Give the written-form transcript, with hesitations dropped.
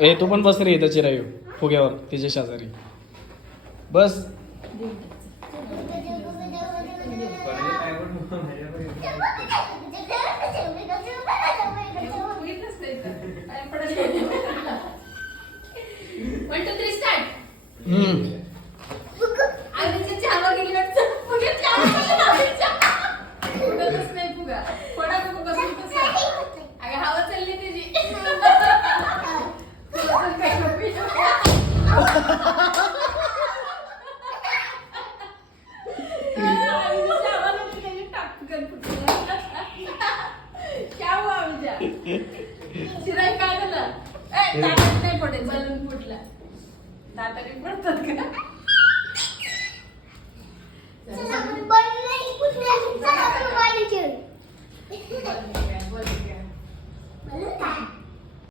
ए तू पण बस रे इथं चिरायू फुग्यावर तिच्या शेजारी बस. शिराई काय झालं? दातात नाही पडे बलून फुटला. दाताने पडतात का? चला बलून नाही फुटले. चला आपण वाली खेळू. बलून काय? बलून काय?